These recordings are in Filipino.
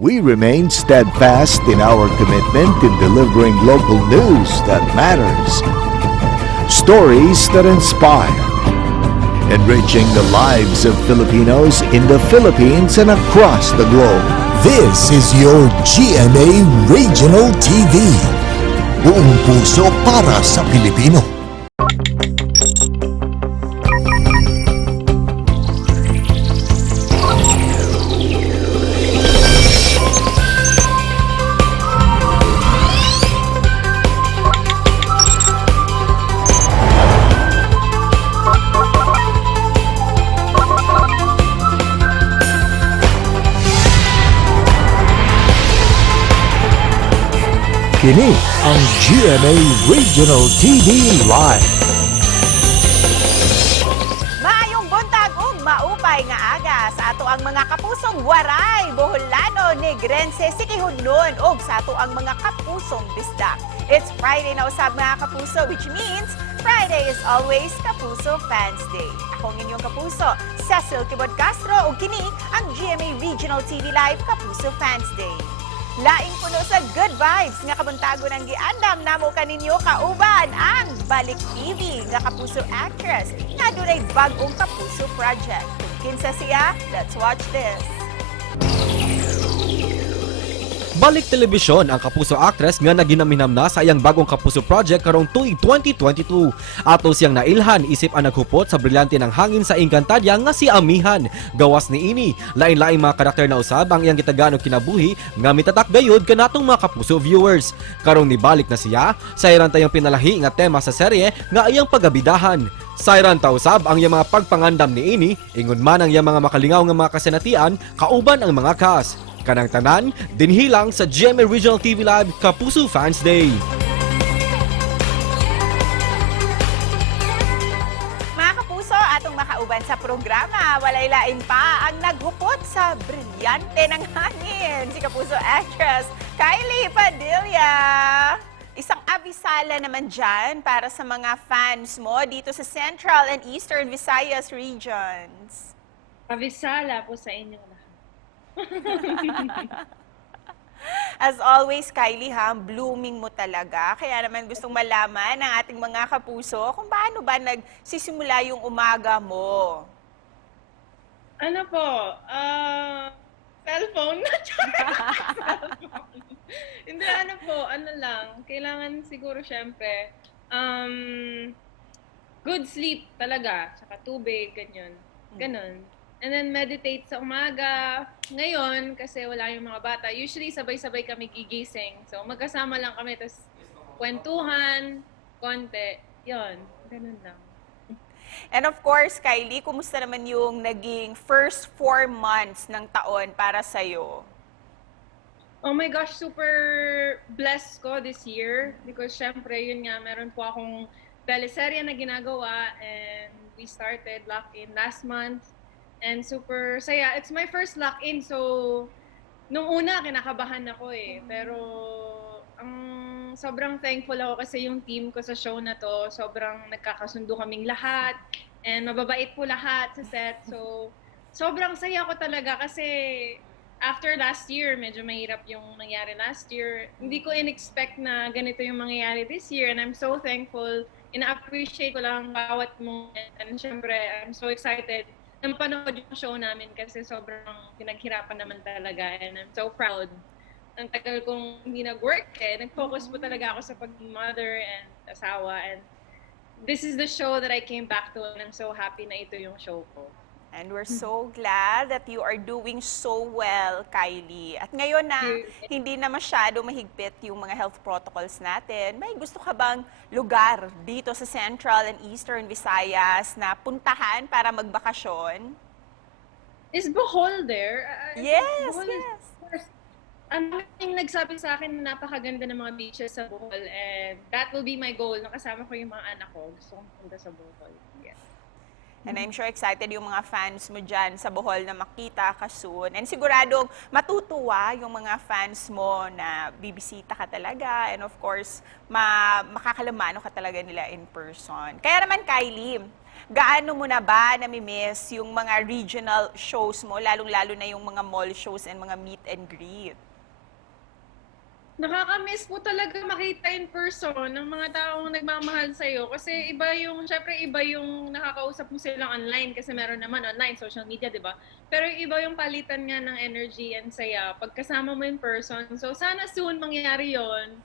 We remain steadfast in our commitment in delivering local news that matters, stories that inspire, enriching the lives of Filipinos in the Philippines and across the globe. This is your GMA Regional TV. Buong puso para sa Pilipino. Kini ang GMA Regional TV Live. Maayong buntag ug maupay nga aga sa ato ang mga kapusong waray, Boholano, Negrense, Sikihudnon ug sa ato ang mga kapusong bisdak. It's Friday na usab mga kapuso, which means Friday is always Kapuso Fans Day. Ako ang inyong kapuso, Cecil Kibod Castro ug kini ang GMA Regional TV Live Kapuso Fans Day. Laing puno sa good vibes nga kabuntago ng giandam namo kaninyo kauban ang Balik TV nga Kapuso Actress nga dunay bag-ong Kapuso project. Kung kinsa siya, let's watch this. Balik telebisyon ang Kapuso Actress nga naginaminam na sa iyang bagong Kapuso project karong tuig 2022. Ato siyang nailhan isip ang naghupot sa brilyante ng hangin sa Encantadia nga si Amihan. Gawas ni ini, lain-laing mga karakter na usab ang iyang gitagano kinabuhi nga mitatak gayud kanatong mga Kapuso viewers. Karong nibalik na siya, sayran tayong pinalahi nga tema sa serye nga iyang pagabidahan. Sayran ta usab ang iyang mga pagpangandam ni ini, ingon man ang iyang mga makalingaw nga mga kasenatian, kauban ang mga cast. Kanang tanan, dinhilang sa GMA Regional TV Live Kapuso Fans Day. Mga kapuso, atong makauban sa programa, walay lain pa ang naghupot sa brilyante ng hangin, si Kapuso Actress Kylie Padilla. Isang abisala naman dyan para sa mga fans mo dito sa Central and Eastern Visayas regions. Abisala po sa inyong lahat. As always, Kylie, blooming mo talaga. Kaya naman gustong malaman ng ating mga kapuso kung paano ba nagsisimula yung umaga mo. Ano po? Cellphone? Hindi, ano po, ano lang. Kailangan siguro syempre, good sleep talaga. Saka tubig, ganyan. Ganon. And then meditate sa umaga. Ngayon, kasi wala yung mga bata, usually sabay-sabay kami gigising. So magkasama lang kami, tapos kwentuhan, konti. Yun, ganun lang. And of course, Kylie, kumusta naman yung naging first 4 months ng taon para sa'yo? Oh my gosh, super blessed ko this year. Because syempre, yun nga, meron po akong teleserye na ginagawa. And we started lock-in last month. And super saya. It's my first lock-in, so nung una kinakabahan ako eh. Pero sobrang thankful ako kasi yung team ko sa show na to, sobrang nagkakasundo kaming lahat. And mababait po lahat sa set. So sobrang saya ko talaga kasi after last year, medyo mahirap yung nangyari last year. Hindi ko in-expect na ganito yung mangyayari this year. And I'm so thankful. Ina-appreciate ko lang bawat moment. And syempre, I'm so excited napanood yung show namin kasi sobrang pinaghirapan naman talaga and I'm so proud. Ang tagal kong hindi nag-work eh. Nag-focus po talaga ako sa pag-mother and asawa and this is the show that I came back to and I'm so happy na ito yung show ko. And we're so glad that you are doing so well, Kylie. At ngayon na hindi na masyado mahigpit yung mga health protocols natin, may gusto ka bang lugar dito sa Central and Eastern Visayas na puntahan para magbakasyon? Is Bohol there? Yes, Bohol yes. Ang daming nagsabi sa akin na napakaganda ng mga beaches sa Bohol and that will be my goal. Nakasama ko yung mga anak ko. Gusto kong punta sa Bohol. Yes. And I'm sure excited yung mga fans mo dyan sa Bohol na makita ka soon. And siguradong matutuwa yung mga fans mo na bibisita ka talaga. And of course, makakalamano ka talaga nila in person. Kaya naman, Kylie, gaano mo na ba nami-miss yung mga regional shows mo, lalong-lalo na yung mga mall shows and mga meet and greet? Nakaka-miss po talaga makita in person ng mga taong nagmamahal sa'yo. Kasi syempre iba yung nakakausap mo silang online kasi meron naman online, social media, di ba? Pero iba yung palitan nga ng energy and saya pagkasama mo in person. So sana soon mangyari yon.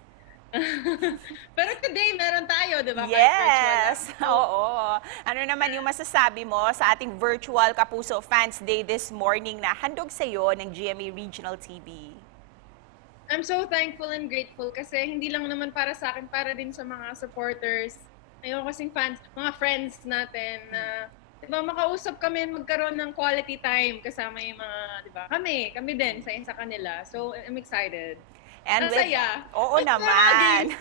Pero today meron tayo, di ba? Kahit virtual lang. Yes! Oo. Ano naman yung masasabi mo sa ating virtual Kapuso Fans Day this morning na handog sa'yo ng GMA Regional TV? I'm so thankful and grateful kasi hindi lang naman para sa akin, para din sa mga supporters. Ayoko kasing fans, mga friends natin na, di ba, makausap kami, magkaroon ng quality time kasama yung mga, di ba, kami din sa kanila. So, I'm excited. And Masaya. oo naman.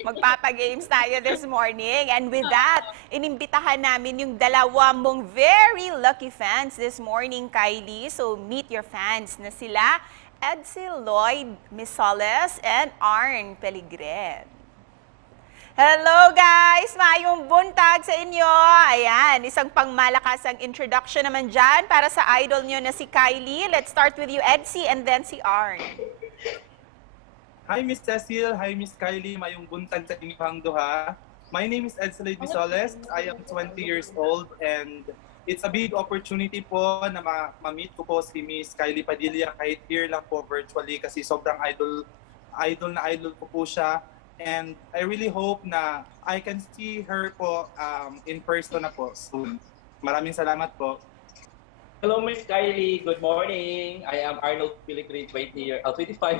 Magpapagames tayo this morning. And with that, inimbitahan namin yung dalawa mong very lucky fans this morning, Kylie. So meet your fans na sila, Edsy Lloyd Misoles and Arn Peligren. Hello guys! Maayong buntag sa inyo! Ayan, isang pangmalakasang introduction naman dyan para sa idol nyo na si Kylie. Let's start with you, Edsy, and then si Arn. Hi, Miss Cecil. Hi, Miss Kylie. Mayong buntag sa inyong duha. My name is Edsy Lloyd Misoles. I am 20 years old and it's a big opportunity po na ma-meet ko po si Miss Kylie Padilla kahit here lang po virtually kasi sobrang idol ko po siya. And I really hope na I can see her po in person na po soon. Maraming salamat po. Hello, Miss Kylie. Good morning. I am Arnold Pilipin, 25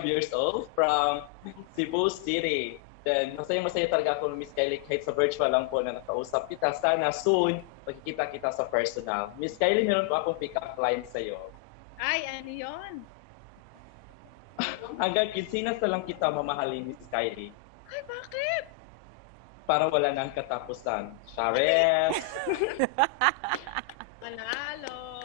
years old from Cebu City. Then, masaya-masaya talaga ako, Miss Kylie, kahit sa virtual lang po na nakausap kita. Sana soon, magkikita kita sa personal. Miss Kylie, meron po akong pick-up line sa'yo. Ay, ano yun? Hanggang kinsinas na lang kita mamahalin, Miss Kylie. Ay, bakit? Para wala nang katapusan. Chares! Manalo!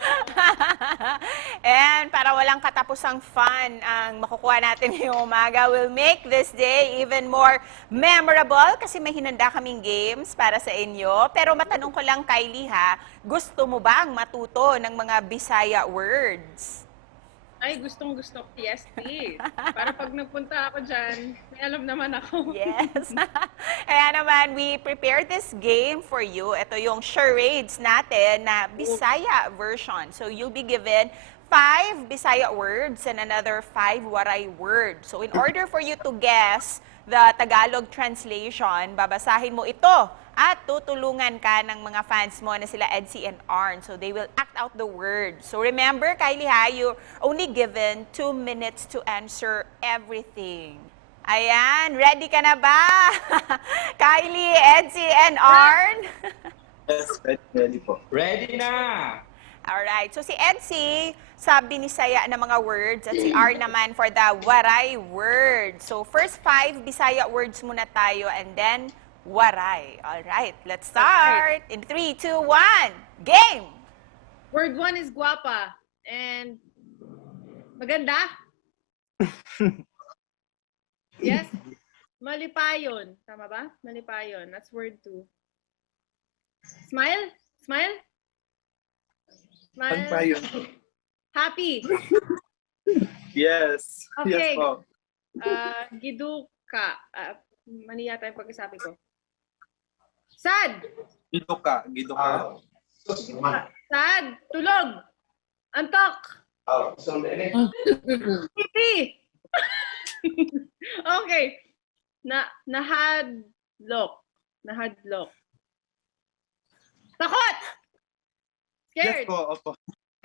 And para walang katapusang fun ang makukuha natin ngayong umaga, will make this day even more memorable kasi may hinanda kaming games para sa inyo. Pero matanong ko lang, Kylie ha, gusto mo bang matuto ng mga Bisaya words? Ay, gustong-gusto ko, yes, please. Para pag nagpunta ako dyan, may alam naman ako. Yes. Kaya naman, we prepared this game for you. Ito yung charades natin na Bisaya version. So you'll be given 5 Bisaya words and another 5 Waray words. So in order for you to guess the Tagalog translation, babasahin mo ito at tutulungan ka ng mga fans mo na sila Edsy and Arn. So they will act out the words. So remember, Kylie ha, you're only given 2 minutes to answer everything. Ayan, ready ka na ba? Kylie, Edsy, and Arn? Yes, ready po. Ready na! Alright, so si Edsy, sabi ni Saya na mga words at si Arn naman for the Waray word. So first 5 Bisaya words muna tayo and then Waray. Alright, let's start. In 3, 2, 1, game! Word 1 is guapa. And maganda? Yes? Malipayon. Tama ba? Malipayon. That's word 2. Smile? Smile? Smile. Ano pa yun? Happy. Yes. Okay. Yes po. Giduka. Mali yata yung pagkasabi ko. Sad. Gido ka. Sad. Tulog. Antok. Pipi. Okay. Nahadlok. Nahadlok. Takot. Yes Scared. po, opo.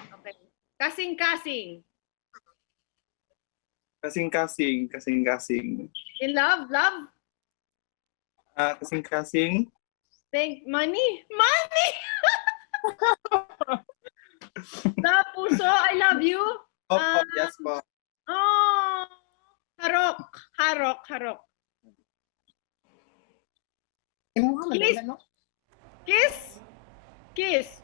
Okay. Kasing-kasing. Kasing-kasing. In love? Love? Kasing-kasing. Money? Money! Kapuso, I love you. Opo, yes po. Oh, harok. Kiss. Kiss.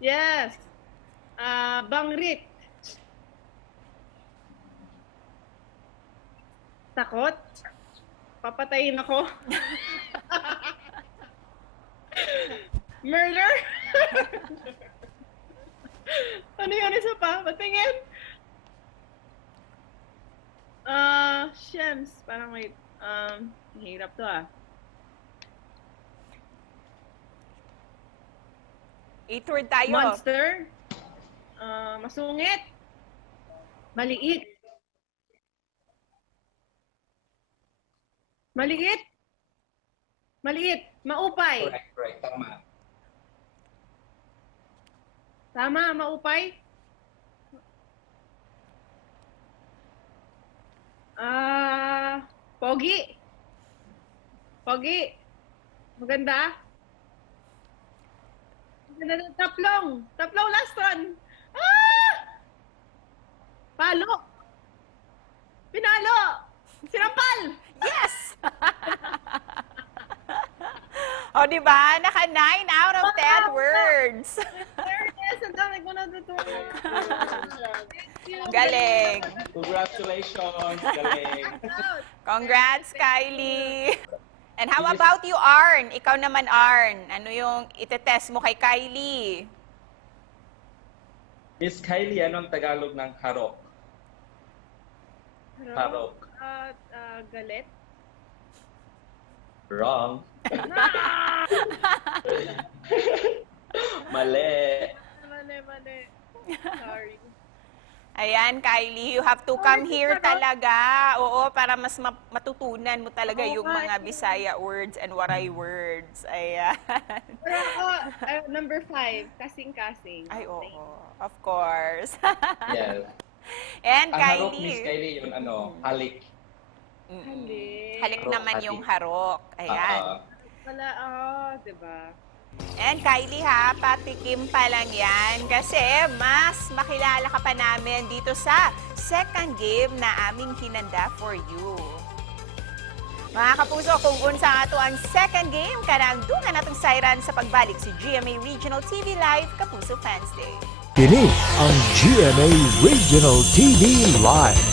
Yes. Bangrit. Takot? Papatayin ako? Murder? Ano yun? Isa pa? Patingin? Shems. Parang wait. Hirap to ah. 8 word tayo. Monster? Masungit? Maliit? Maliit? Maliit? Maupay? Correct. Tama. Tama, maupay? Pogi? Pogi? Maganda? Taplong! Taplong last one! Palo! Pinalo! Sinampal! Yes! O, di ba? Naka 9 out of 10 words. Yes, ang dami ko natutunan. Galing. Congratulations. Galing. Congrats, Kylie. And how about you, Arn? Ikaw naman, Arn. Ano yung itetest mo kay Kylie? Miss Kylie, anong Tagalog ng harok? Harok. Galit? Wrong. Mali. Mali. Sorry. Ayan, Kylie, you have to come here talaga. Oo, para mas matutunan mo talaga yung mga Bisaya words and Waray words. Ayan. Pero ako, number 5, kasing-kasing. Ay, oo. Of course. Yes. And Ang harok, Miss Kylie. Kylie, yung halik. Halik. Halik naman Harok, yung harok. Ayan. Wala, diba? And Kylie ha, patikim pa lang yan kasi mas makilala ka pa namin dito sa second game na aming hinanda for you. Mga kapuso, kung unsa nga to ang second game, kanang dungan natong sayran sa pagbalik si GMA Regional TV Live Kapuso Fans Day. Kini ang GMA Regional TV Live.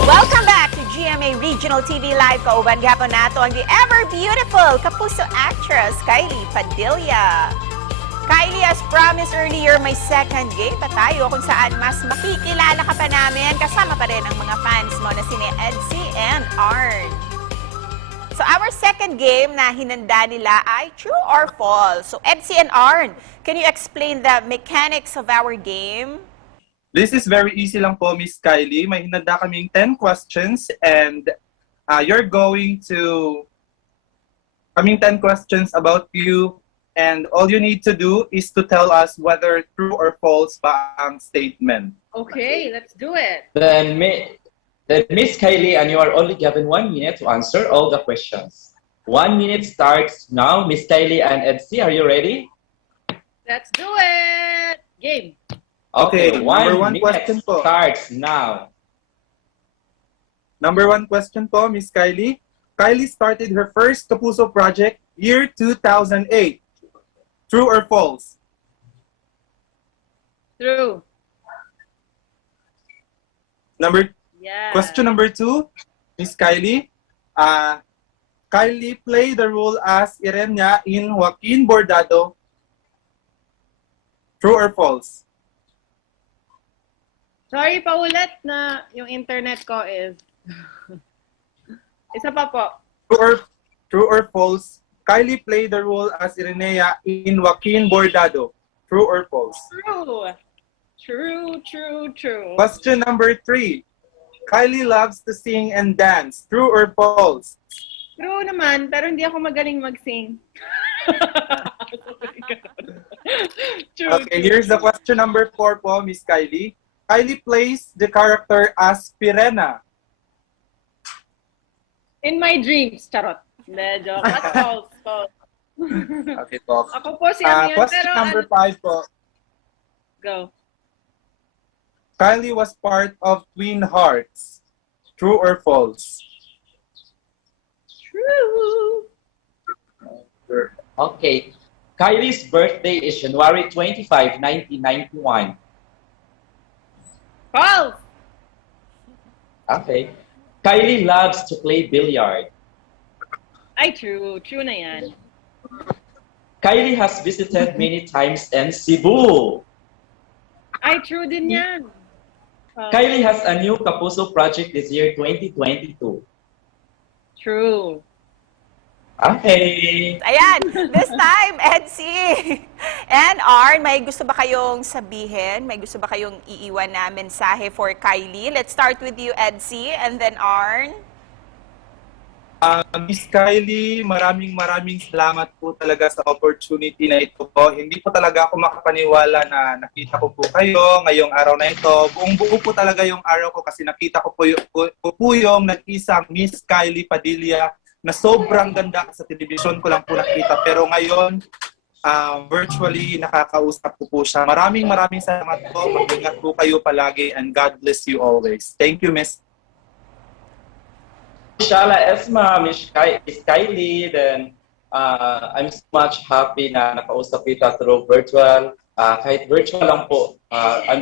Welcome back to GMA Regional TV Live. Kauban gapon nato ang the ever beautiful Kapuso Actress Kylie Padilla. Kylie, as promised earlier, may second game pa tayo kung saan mas makikilala ka pa namin. Kasama pa rin ang mga fans mo na sine Edsy and Arn. So our second game na hinanda nila ay true or false. So Edsy and Arn, can you explain the mechanics of our game? This is very easy lang po, Miss Kylie. May hinanda kaming 10 questions and you're going to... 10 questions about you and all you need to do is to tell us whether true or false ba ang statement. Okay, let's do it. Then Miss Kylie, and you are only given 1 minute to answer all the questions. 1 minute starts now. Miss Kylie and Edsy, are you ready? Let's do it! Game. Okay, number 1 minute one question po. starts now. Number 1 question po, Miss Kylie. Kylie started her first Kapuso project year 2008. True or false? True. Yeah. Question number 2, Miss Kylie. Kylie played the role as Irenia in Joaquin Bordado. True or false? Sorry, paulit na yung internet ko is... Isa pa po. True or false? Kylie played the role as Irenia in Joaquin Bordado. True or false? True. Question number 3. Kylie loves to sing and dance. True or false? True naman, pero hindi ako magaling mag-sing. True. Okay, here's the question number 4 po, Miss Kylie. Kylie plays the character as Pirena. In my dreams, charot. Hindi, joke. That's false. Okay po. Ako po si Amian, Question pero... number 5 po. Go. Kylie was part of Twin Hearts. True or false? True. Okay. Kylie's birthday is January 25, 1991. False. Okay. Kylie loves to play billiard. Ay, true. True na yan. Kylie has visited many times in Cebu. Ay, true din yan. Kylie has a new Kapuso project this year, 2022. True. Okay. Ayan, this time, Edsy and Arn, may gusto ba kayong sabihin? May gusto ba kayong iiwan na mensahe for Kylie? Let's start with you, Edsy, and then Arn. Miss Kylie, maraming salamat po talaga sa opportunity na ito po. Hindi po talaga ako makapaniwala na nakita ko po kayo ngayong araw na ito. Buong buo po talaga yung araw ko kasi nakita ko po yung nag-isang Miss Kylie Padilla na sobrang ganda sa television ko lang po nakita. Pero ngayon, virtually nakakausap ko po siya. Maraming salamat po. Mag-ingat po kayo palagi and God bless you always. Thank you, Miss. Shala Esma, Miss Kylie, then I'm so much happy na nakausap kita through virtual. Kahit virtual lang po, I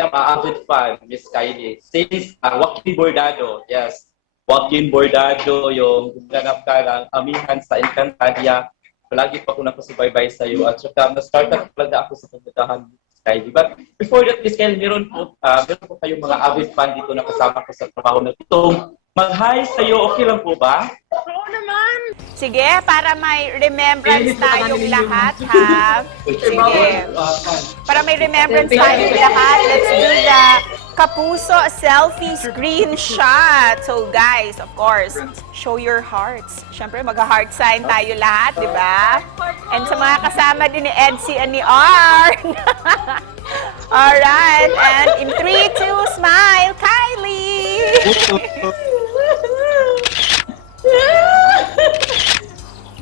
am an avid fan, Miss Kylie. Since Joaquin Bordado, yes. Joaquin Bordado, yung ganap ka ng amihan sa Encantadia. Palagi pa ako nakasubaybay sa iyo. At saka, na-start na talaga ako sa pagdadahan, Miss Kylie. But before that, Miss Kylie, meron po kayong mga avid fan dito na kasama ko sa trabaho na ito. Mag-hi sa iyo, okay lang po ba? Oo naman. Sige, para may remembrance tayong lahat, ha? Sige. Para may remembrance tayong lahat, let's do the Kapuso selfie screenshot. So guys, of course, show your hearts. Siyempre, mag-heart sign tayo lahat, di ba? And sa mga kasama din ni Edsy and ni Arn. Alright, and in 3, 2, smile, Kylie!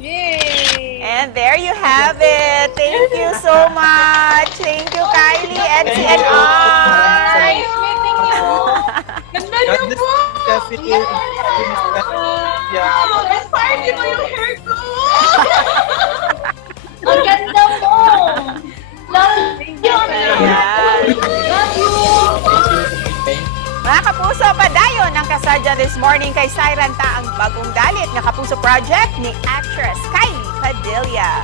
Yay! And there you have it. Thank you so much. Thank you, Kylie, Edsy, and Arn. Nice meeting you. Ganda niyo po. Party mo yung hair ko! Ang ganda mo! Love you! Love you! Mga Kapuso, padayon ang kasadya this morning kay Sayranta ang bagong dalit na Kapuso project ni Actress Kylie Padilla.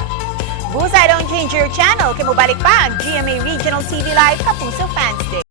Busay, don't change your channel. Kaya mabalik pa ang GMA Regional TV Live Kapuso Fans Day.